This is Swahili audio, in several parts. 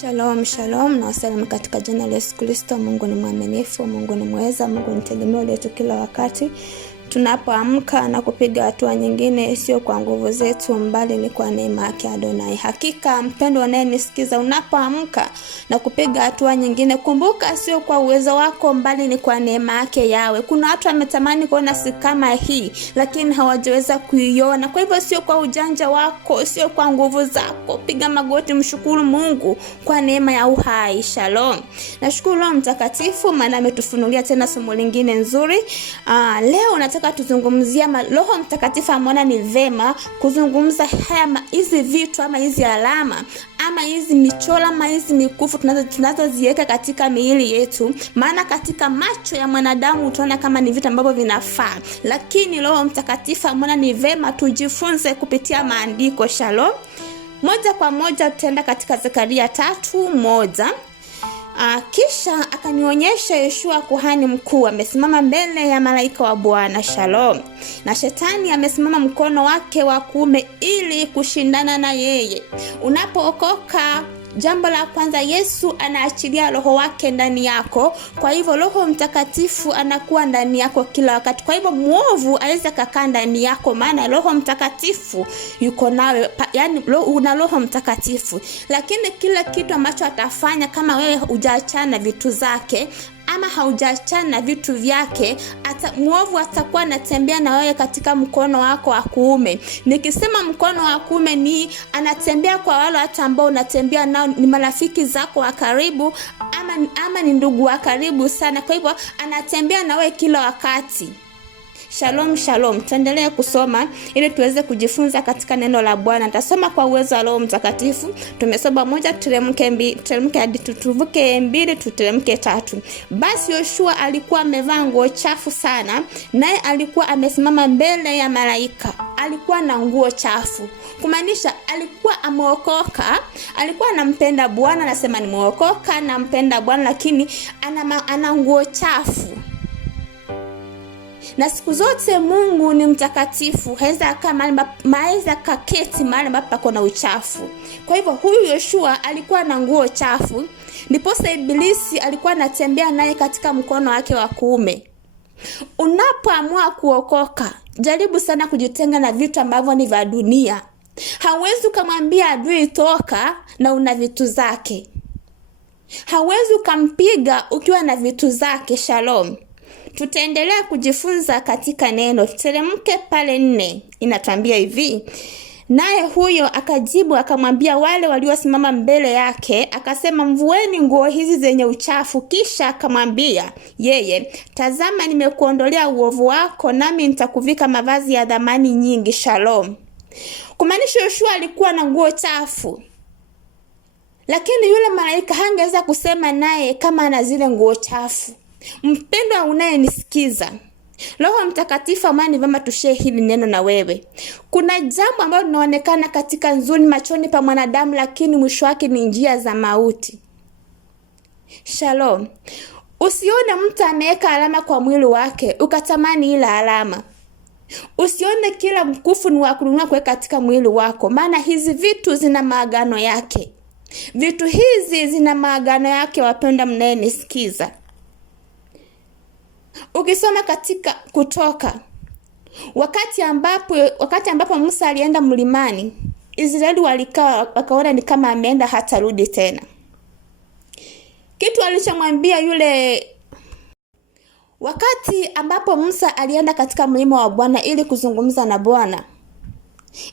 Shalom, shalom na wasalimu katika jina la Yesu Kristo. Mungu ni mwaminifu, Mungu ni mweza, Mungu ni tegemeo letu kila wakati. Tunapoamka na kupiga hatua nyingine, sio kwa nguvu zetu mbali ni kwa neema yake Adonai. Hakika mpendwa unayenisikiza, unapoamka na kupiga hatua nyingine, kumbuka sio kwa uwezo wako mbali ni kwa neema yake Yawe. Kuna watu wametamani kuona si kama hii lakini hawajaweza kuiona. Kwa hivyo sio kwa ujanja wako, sio kwa nguvu zako. Piga magoti, mshukuru Mungu kwa neema ya uhai. Shalom. Nashukuru Roho Mtakatifu maana ametufunulia tena somo lingine nzuri. Leo nataka tuzungumzia Roho Mtakatifu ameona ni vema kuzungumza hizi vitu ama hizi alama ama hizi michoro ama hizi mikufu tunazoziweka katika miili yetu. Maana katika macho ya mwanadamu utaona kama ni vitu ambavyo vinafaa, lakini Roho Mtakatifu ameona ni vema tujifunze kupitia maandiko. Shalom. Moja kwa moja tutaenda katika Zekaria 3:1. Kisha akanionyesha Yeshua kuhani mkuu amesimama mbele ya malaika wa Bwana. Shalom. Na shetani amesimama mkono wake wa kuume ili kushindana na yeye. Unapookoka, jambo la kwanza, Yesu anaachilia roho wake ndani yako. Kwa hivyo Roho Mtakatifu anakuwa ndani yako kila wakati. Kwa hivyo muovu aweza kukaa ndani yako maana Roho Mtakatifu yuko nawe. Yaani una Roho Mtakatifu. Lakini kila kitu ambacho atafanya kama wewe hujaachana vitu zake ama haujaachana na vitu vyake, muovu atakuwa anatembea na wewe katika mkono wako wa kuume. Nikisema mkono wa kuume ni anatembea kwa wale watu ambao unatembea nao, ni marafiki zako wa karibu ama ni ndugu wa karibu sana. Kwa hivyo anatembea na wewe kila wakati. Shalom, shalom. Tuendelee kusoma ili tuweze kujifunza katika neno la Bwana. Nitasoma kwa uwezo wa Roho Mtakatifu. Tumesoma 1, tuteremke hadi tuvuke 2, tuteremke 3. Basi Yoshua alikuwa amevaa nguo chafu sana, naye alikuwa amesimama mbele ya malaika. Alikuwa na nguo chafu. Kumaanisha alikuwa ameokoka, alikuwa anampenda Bwana, anasema nimeokoka nampenda Bwana, lakini ana nguo chafu. Na siku zote Mungu ni mtakatifu, haweza kaketi mahali ambapo pako na uchafu. Kwa hivyo huyu Yoshua alikuwa na nguo chafu, ndiposa Ibilisi alikuwa anatembea naye katika mkono wake wa kuume. Unapoamua kuokoka, jaribu sana kujitenga na vitu ambavyo ni vya dunia. Hauwezi kumwambia adui toka na una vitu zake. Hauwezi kumpiga ukiwa na vitu zake. Shalom. Tutaendelea kujifunza katika neno. Tuteremke pale 4. Inatuambia hivi: naye huyo akajibu akamwambia wale waliosimama mbele yake, akasema mvueni nguo hizi zenye uchafu. Kisha akamwambia yeye, tazama nimekuondolea uovu wako, nami nitakuvika mavazi ya dhamani nyingi. Shalom. Kumaanisha Yoshua alikuwa na nguo chafu, lakini yule malaika hangeweza kusema naye kama ana zile nguo chafu. Mpendwa unayenisikiza, Roho Mtakatifu amani vema tushare hili neno na wewe. Kuna jambo ambalo linaonekana katika nzuri machoni pa mwanadamu, lakini mwisho wake ni njia za mauti. Shalom. Usione mtu ameweka alama kwa mwili wake ukatamani ile alama. Usione kila mkufu ni wa kununua kuweka katika mwili wako, maana hizi vitu zina maagano yake. Vitu hizi zina maagano yake, wapenda mnayenisikiza. Ukisoma katika Kutoka, wakati ambapo Musa alienda mlimani, Israeli wakaona ni kama ameenda hatarudi tena. Kitu alichomwambia yule, wakati ambapo Musa alienda katika mlima wa Bwana ili kuzungumza na Bwana,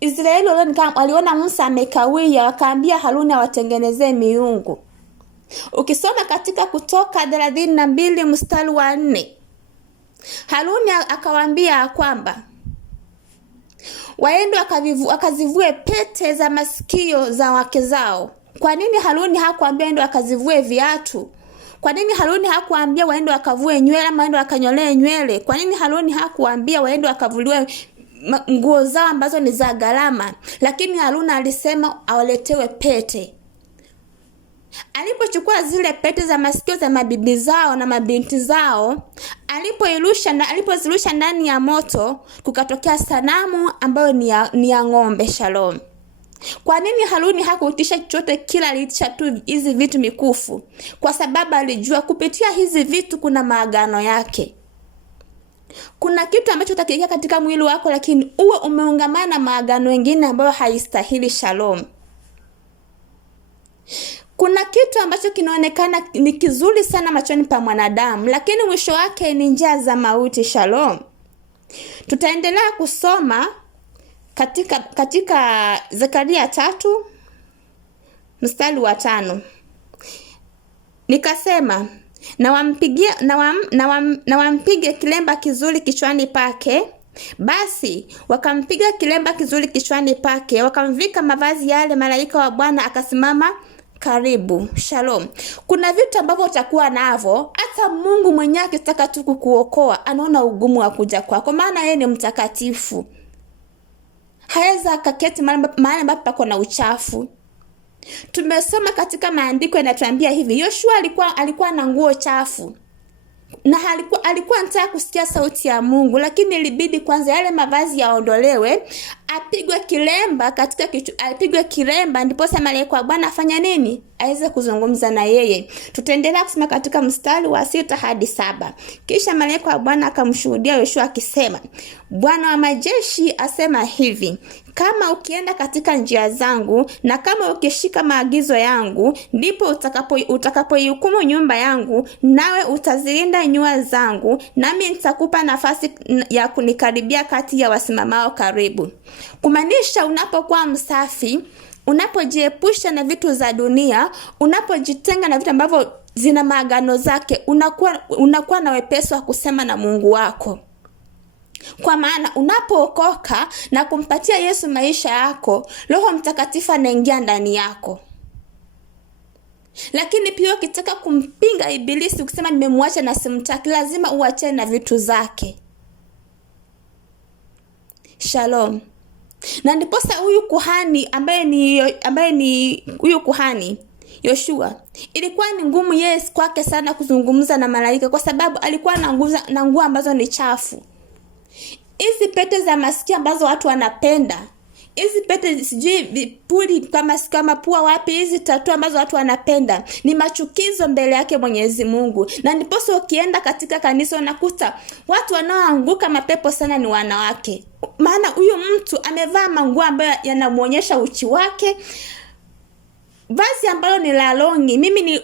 Israeli waliona Musa amekawia, wakaambia Haruni awatengenezee miungu. Ukisoma katika Kutoka 32 mstari wa 4, Haruni akawaambia kwamba waende wakazivue pete za masikio za wake zao. Kwa nini Haruni hakuambia waende wakazivue viatu? Kwa nini Haruni hakuambia waende wakavue nywele ama waende wakanyolee nywele? Kwa nini Haruni hakuambia waende wakavuliwe nguo zao ambazo ni za gharama? Lakini Haruni alisema awaletewe pete. Alipochukua zile pete za masikio za mabibi zao na mabinti zao, alipozirusha ndani ya moto, kukatokea sanamu ambayo ni ya ng'ombe. Shalom. Kwa nini Haruni hakuitisha chochote kila, aliitisha tu hizi vitu mikufu? Kwa sababu alijua kupitia hizi vitu kuna maagano yake. Kuna kitu ambacho utakiweka katika mwili wako, lakini uwe umeungamana na maagano mengine ambayo haistahili. Shalom. Kuna kitu ambacho kinaonekana ni kizuri sana machoni pa mwanadamu, lakini mwisho wake ni njia za mauti. Shalom. Tutaendelea kusoma katika Zekaria 3 mstari wa 5. Nikasema, na wampige kilemba kizuri kichwani pake. Basi wakampiga kilemba kizuri kichwani pake, wakamvika mavazi yale. Malaika wa Bwana akasimama karibu. Shalom. Kuna vitu ambavyo utakuwa navyo, hata Mungu mwenyewe akitaka tu kukuokoa anaona ugumu wa kuja kwako, maana yeye ni mtakatifu. Haweza akaketi mahali ambapo pako na uchafu. Tumesoma katika maandiko yanatuambia hivi, Yoshua alikuwa na nguo chafu. Na alikuwa anataka kusikia sauti ya Mungu, lakini ilibidi kwanza yale mavazi yaondolewe, apigwe kilemba ndipo malaika wa Bwana afanya nini? Aweze kuzungumza na yeye. Tutaendelea kusema katika mstari wa 6 hadi 7. Kisha malaika wa Bwana akamshuhudia Yoshua akisema, Bwana wa majeshi asema hivi, kama ukienda katika njia zangu na kama ukishika maagizo yangu, ndipo utakapoihukumu nyumba yangu, nawe utazilinda nyua zangu, nami nitakupa nafasi ya kunikaribia kati ya wasimamao karibu. Kumaanisha unapokuwa msafi, unapojiepusha na vitu za dunia, unapojitenga na vitu ambavyo zina maagano zake, unakuwa na wepesi wa kusema na Mungu wako. Kwa maana unapookoka na kumpatia Yesu maisha yako, Roho Mtakatifu anaingia ndani yako. Lakini pia ukitaka kumpinga ibilisi, ukisema nimemwacha na simtaki, lazima uachane na vitu zake. Shalom. Na ndiposa huyu kuhani ambaye ni huyu kuhani Yoshua, ilikuwa ni ngumu kwake sana kuzungumza na malaika, kwa sababu alikuwa na nguo ambazo ni chafu. Hizi pete za masikio ambazo watu wanapenda, hizi pete sijui vipuli kama pua wapi, hizi tattoo ambazo watu wanapenda, ni machukizo mbele yake Mwenyezi Mungu. Na ndiposa ukienda katika kanisa unakuta watu wanaoanguka mapepo sana ni wanawake. Maana huyu mtu amevaa manguo ambayo yanamuonyesha uchi wake. Vazi ambalo ni la longi, mimi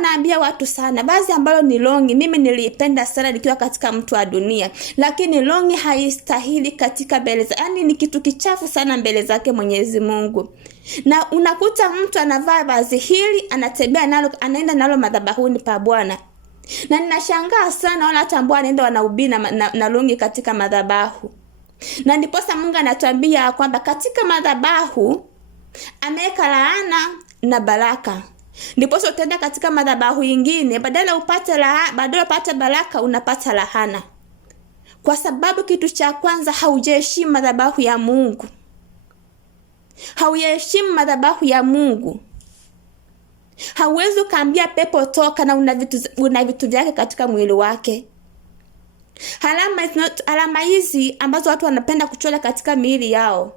naambia watu sana, vazi ambalo ni longi mimi nilipenda sana nikiwa katika mtu wa dunia, lakini longi haistahili katika mbele za, yani ni kitu kichafu sana mbele zake Mwenyezi Mungu. Na unakuta mtu anavaa vazi hili, anatembea nalo, anaenda nalo madhabahuni pa Bwana. Na ninashangaa sana wala hata ambao anaenda wanahubiri na longi katika madhabahu. Na ndiposa Mungu anatuambia kwamba katika madhabahu ameweka laana na baraka. Ndiposa utaenda katika madhabahu nyingine, badala upate baraka unapata laana. Kwa sababu kitu cha kwanza, haujaheshimu madhabahu ya Mungu. Haujaheshimu madhabahu ya Mungu. Hauwezi kuambia pepo toka na una vitu vyake katika mwili wake. Alama hizi ambazo watu wanapenda kuchora katika miili yao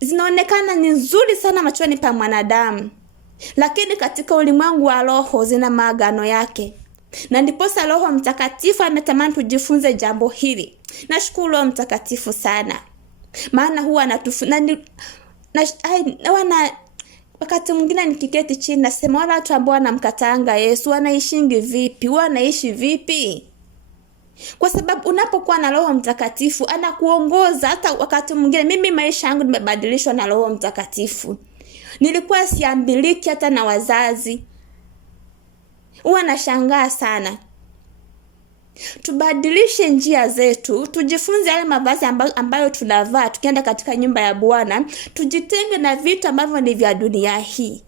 zinaonekana ni nzuri sana machoni pa mwanadamu, lakini katika ulimwengu wa roho zina maagano yake. Na ndiposa Roho Mtakatifu ametamani tujifunze jambo hili. Nashukuru Roho Mtakatifu sana, maana huwa anatufundisha. Wakati mwingine nikiketi chini nasema, wala watu ambao wanamkataanga Yesu wanaishingi vipi? Wanaishi vipi? Kwa sababu unapokuwa na Roho Mtakatifu anakuongoza. Hata wakati mwingine mimi maisha yangu nimebadilishwa na Roho Mtakatifu. Nilikuwa siambiliki hata na wazazi. Huwa nashangaa sana. Tubadilishe njia zetu, tujifunze yale mavazi ambayo tunavaa tukienda katika nyumba ya Bwana, tujitenge na vitu ambavyo ni vya dunia hii.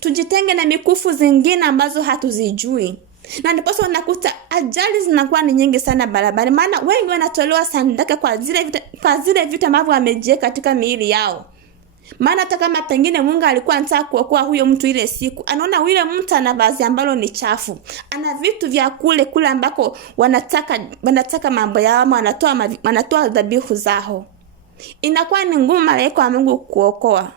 Tujitenge na mikufu zingine ambazo hatuzijui. Na ndiposa unakuta ajali zinakuwa ni nyingi sana barabara, maana wengi wanatolewa sadaka kwa zile vitu ambavyo wamejiweka katika miili yao. Maana hata kama pengine Mungu alikuwa anataka kuokoa huyo mtu ile siku, anaona yule mtu ana vazi ambalo ni chafu, ana vitu vya kule ambako wanataka mambo yao, ama wanatoa dhabihu zao. inakuwa ni ngumu malaika wa Mungu kuokoa.